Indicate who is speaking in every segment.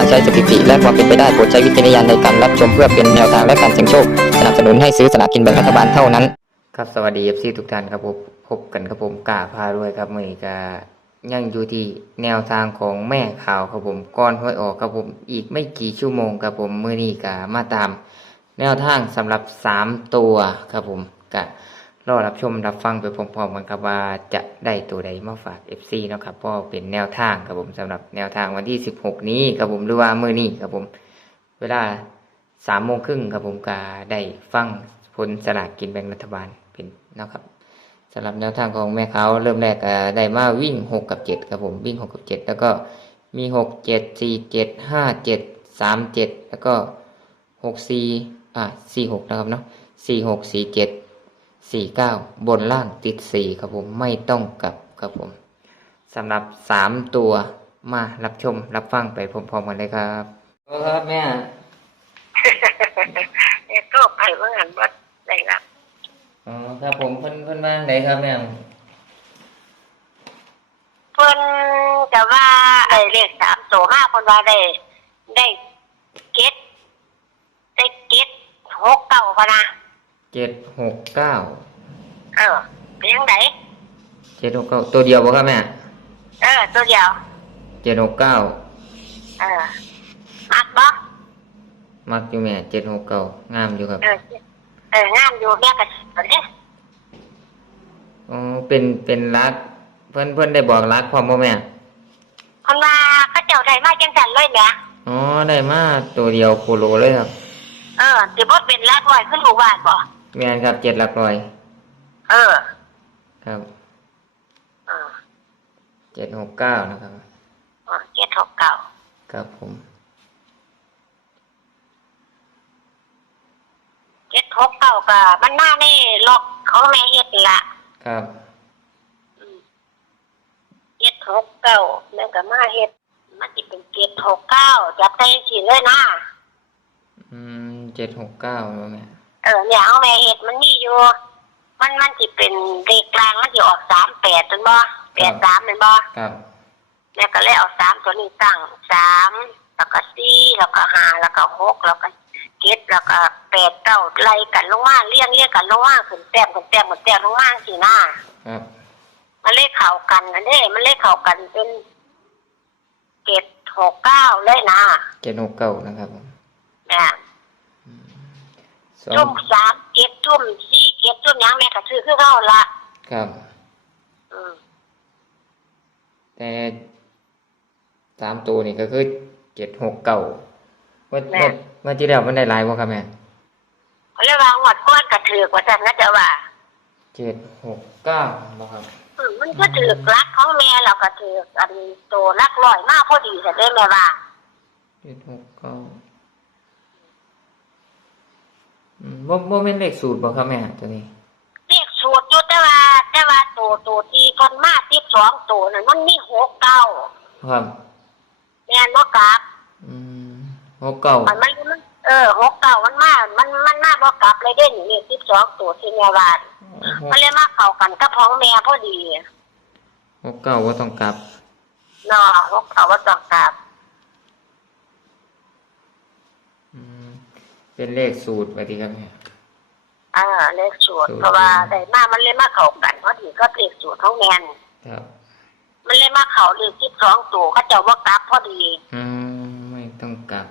Speaker 1: การใช้สถิติและความเป็นไปได้โปรดใช้วิจารณญาณในการรับชมเพื่อเป็นแนวทางและการเสี่ยงโชค สนับสนุนให้ซื้อสลากกินแบ่งรัฐบาลเท่านั้น ครับสวัสดีเอฟซีทุกท่านครับผมพบกันครับผมกาพาด้วยครับมือนี้ก็ยังอยู่ที่แนวทางของแม่ข่าวครับผมก่อนห้วยออกครับผมอีกไม่กี่ชั่วโมงครับผมมือนี้ก็มาตาม แนวทางสำหรับสามตัวครับผมก็ รอรับชมรับฟังไปพร้อมๆกันครับว่าจะได้ตัวใดมาฝาก FC เนาะครับเพราะเป็นแนวทางครับผมสำหรับแนวทางวันที่ 16 นี้ครับผมหรือว่าเมื้อนี้ครับผมเวลาสามโมงครึ่งครับผมก็ได้ฟังผลสลากกินแบ่งรัฐบาลเป็นเนาะครับสำหรับแนวทางของแม่เขาเริ่มแรกได้มาวิ่ง 6 กับ 7 ครับผมวิ่ง 6 กับ 7 แล้วก็มี 6 7 4 7 5 7 3 7 แล้วก็ 6 4อะ4 6 นะครับเนาะ4 6 4 7 4 9บนล่างติด4ครับผมไม่ต้องกลับครับผมสำหรับ3ตัวมารับชมรับฟังไปพร้อมๆกันเลยครับครับแม่
Speaker 2: เนี่ยก็ไปเมื่อหันว่าได้รับ
Speaker 1: อ๋อครับผมเพิ่นเพิ่นมาไหนครับแม่
Speaker 2: เพิ่นจะว่าได้เลขสามโสมากคนว่าได้ได้เก็ตได้เก็ตหกเก้าพะนะ
Speaker 1: เจ็ดหกเก้า
Speaker 2: เออเป็นยังไง
Speaker 1: เจ็ดหกเก้าตัวเดียวบ่ครับแม่
Speaker 2: เออ ตัวเดียว
Speaker 1: เจ็ดหกเก้า
Speaker 2: เออมักบ่
Speaker 1: มักอยู่แม่เจ็ดหกเก้างามอยู่ครับ
Speaker 2: เออเอองามอยู่แม่ก็สนเด้
Speaker 1: อ๋อเป็นเป็นรัก เพิ่นเพิ่นได้บอกรักความบ่แม่
Speaker 2: คนว่าเขาเจ้าได้มาจังสันเลยแหม
Speaker 1: อ๋อได้มาตัวเดียวโคโลเลยครับ
Speaker 2: เออสิบ่เป็นรักร้อยขึ้นหมู่บ้านบ่
Speaker 1: แม่นครับเจ็ดหลักร้อย
Speaker 2: เออ
Speaker 1: ครับ
Speaker 2: เออ
Speaker 1: เจ็ดหกเก้านะครับ
Speaker 2: เก็ตหกเก้า
Speaker 1: ครับผม
Speaker 2: เจ็ดหกเก้าก็มันหน้าในล็อกของแม่เฮ็ดนี่ละ
Speaker 1: ครับ
Speaker 2: เจ็ดหกเก้าแม่ก็มาเฮ็ดมันสิเป็นเจ็ดหกเก้าจับได้สิเลยนะ
Speaker 1: อืมเจ็ดหกเก้าแล้วแม่
Speaker 2: เออเนี่ยเอาแม่เฮ็ดมันมีอยู่ มันมันสิเป็นเลขกลางมันสิออกสามแปดเป็นบ่แปดสามเป็นบ่
Speaker 1: ครับ
Speaker 2: แม่ก็เลยเอาสามตัวนี้ตั้งสามแล้วก็สี่แล้วก็ห้าแล้วก็หกแล้วก็เจ็ดแล้วก็แปดเก้าไล่กันลงมาเรียงเรียงกันลงมาขึ้นแต้มขึ้นแต้มขึ้นแต้มลงมาสิหน้า
Speaker 1: ครับ
Speaker 2: มันเลขเข้ากันอันนี้มันเลขเข้ากันเป็นเจ็ดหกเก้าเลยนะ
Speaker 1: เจ็ดหกเก้านะครับผม
Speaker 2: เนี่ย
Speaker 1: สอ
Speaker 2: จุ่
Speaker 1: ง
Speaker 2: มสามเจ็ดจุ่มสี่เจ็ดจุ่มหยังแม่ก็ซื้อคือเข้าละ
Speaker 1: ครับ
Speaker 2: อืม
Speaker 1: แต่สามตัวนี่ก็คือเจ็ดหกเก้าว่าว่าว่าที่แล้วมันได้หลายบ่ครับแม่
Speaker 2: เขาเรียกว่าหวดก้อนกระถือกว่าจันก็จะว่า
Speaker 1: เจ็ดหกเก้าบ่ครับ
Speaker 2: อืมมันก็ถือกรักของแม่เราก็ถือกอันโตรักลอยมากพอดีแต่ได้แม่ว่า
Speaker 1: เจ็ดหกเก้าอืม บ่บ่เป็นเลขสูตรบ่ครับแม่ตัวนี้
Speaker 2: เรียกสูตรอยู่แต่ว่า แต่ว่าโตโตที่คนมากที่สองโตนั่นมันมีหกเก้า
Speaker 1: ครับ
Speaker 2: แม่นบ่กลับ
Speaker 1: อืมหกเก้า
Speaker 2: มันมันมันเออหกเก้ามันมามันมันมาบ่กลับเลยเด้นี่นี่ที่สองโตที่แม่ว่า
Speaker 1: หก
Speaker 2: มันเลยมาเข้ากันกับพ้องแม่พอดี
Speaker 1: หกเก้าว่าต้องกลับ
Speaker 2: เนาะหกเก้าว่าต้องกลับ
Speaker 1: อืม เป็นเลขสูตรไปดีครับแม่
Speaker 2: อ่าเลขสูตร
Speaker 1: สูตร
Speaker 2: เพราะว่าได้มามันเลยมาเข้ากันพอดีก็เลขสูตรของแม่น
Speaker 1: ครับ
Speaker 2: มันเลยมาเข้าเลขที่สองตัวเขาเจ้าว่ากลับพอดี
Speaker 1: อืมไม่ต้องกลับ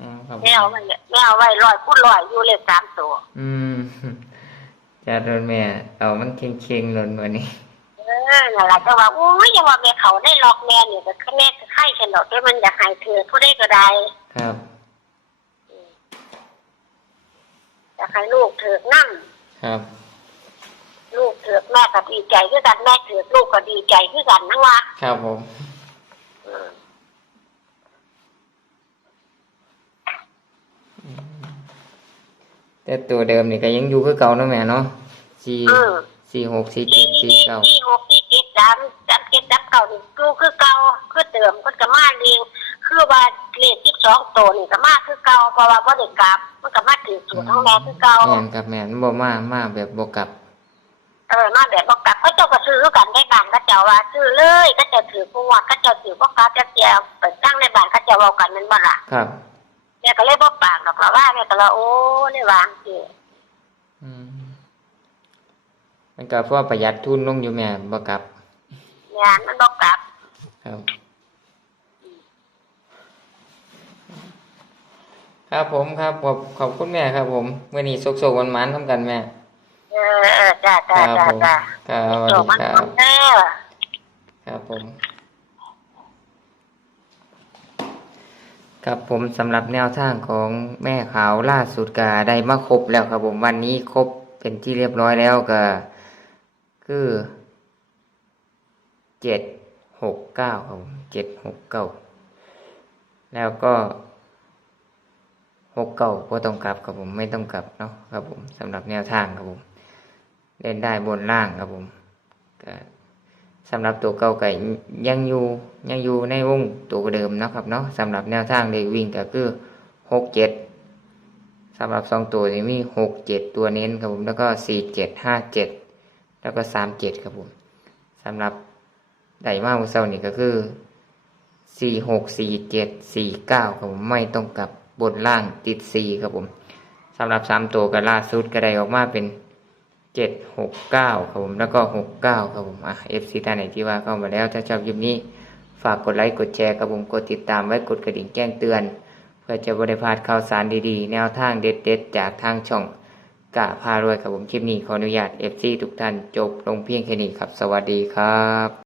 Speaker 1: อ๋อครับ
Speaker 2: แม่เอาไว้แม่เอาไว้ร้อยคูณร้อยอยู่เลขสามตัว
Speaker 1: อืมจะโดนแม่เอามันเค็งๆหล่นวันนี้
Speaker 2: เออนั่นแหละแต่ว่าโอ้ยอย่าว่าแม่เขาได้ล็อกแม่เนี่ยก็แม่ ก็ไข่ฉันดอกแต่มันอยากให้เธอผู้ใดก็ได้
Speaker 1: ครับ
Speaker 2: อยากให้ลูกเถิกนั่ง
Speaker 1: ครับ
Speaker 2: ลูกเถิกแม่ก็ดีใจคือกันแม่เถิกลูกก็ดีใจคือกันนะวะ
Speaker 1: ครับผม
Speaker 2: อืม
Speaker 1: แต่ตัวเดิมนี่ก็ยังอยู่คือเก่าเนาะแม่เนาะสี่
Speaker 2: อืม
Speaker 1: สี่หกสี่
Speaker 2: ที่
Speaker 1: เจ็ดสี่
Speaker 2: ที่
Speaker 1: เก้า
Speaker 2: ที่หกที่เจ็ดสามสามเจ็ดสาม เก้านี่กูคือเก่าคือเติมมันก็มาเรียงคือว่าเลขที่สองตัวนี่ก็มาคือเก่าเพราะว่าบ่ได้กลับ มันก็มาถึงสูตรของแม่คือเก่า
Speaker 1: แม่นครับแม่นบ่มามาแบบบ่กลับ
Speaker 2: เเออมาแบบบอกกลับก็เจ้าก็ซื้อกันได้บ้านก็เจ้าว่าซื้อเลยก็เจ้าถือพวกก็เจ้าถือพวกกลับจะเจียวเปิดตั้งในบ้านก็เจ้าเว้ากันแมันบ่ล่ะ
Speaker 1: ครับ
Speaker 2: แม่ก็เลยบ่ปากดอกละว่าแม่ก็เลยโอ้เลยวางสิ
Speaker 1: อืมมันก็เพราะประหยัดทุนลงอยู่แม่บ่กลับ
Speaker 2: งานมันบ่กลับ
Speaker 1: ครับ ครับผมครับขอบขอบคุณแม่ครับ ผมเมื่อนี้สุกๆวันมันๆทำกันแม่
Speaker 2: เออเออจ้า
Speaker 1: ค
Speaker 2: จ้า
Speaker 1: รับ
Speaker 2: จ้า
Speaker 1: ผม
Speaker 2: จ้า
Speaker 1: ครับสวัส
Speaker 2: โจ
Speaker 1: ดี
Speaker 2: มัน
Speaker 1: ครับ
Speaker 2: เออ
Speaker 1: ครับผม ครับผมสำหรับแนวทางของแม่ขาวล่าสุดก็ได้มาครบแล้วครับผมวันนี้ครบเป็นที่เรียบร้อยแล้วก็ คือ เจ็ดหกเก้าครับผมเจ็ดหกเก้าแล้วก็หกเก้าก็ต้องกลับครับผมไม่ต้องกลับเนาะครับผมสำหรับแนวทางครับผม เล่นได้บนล่างครับผมก็สำหรับตัวเก่าไก่ยังอยู่ยังอยู่ในวงตัวเดิมนะครับเนาะสำหรับแนวทางเลขวิ่งก็คือหกเจ็ดสำหรับสองตัวนี้มีหกเจ็ดตัวเน้นครับผมแล้วก็สี่เจ็ดห้าเจ็ดแล้วก็สามเจ็ดครับผมสำหรับ ได้มาอุเซานี่ก็คือสี่หกสี่เจ็ดสี่เก้าครับผมไม่ต้องกับบนล่างติดสี่ครับผมสำหรับสามตัวก็ล่าสุดก็ได้ออกมาเป็นเจ็ดหกเก้าครับผมแล้วก็หกเก้าครับผมอะเอฟซีท่านไหนที่ว่าเข้ามาแล้วถ้าชอบคลิปนี้ฝากกดไลค์กดแชร์ครับผมกดติดตามไว้กดกระดิ่งแจ้งเตือน เพื่อจะบริพลาดข่าวสารดีๆ แนวทางเด็ดๆ จากทางช่องกะพารวยครับผมคลิปนี้ขออนุญาตเอฟซีทุกท่านจบลงเพียงแค่นี้ครับ สวัสดีครับ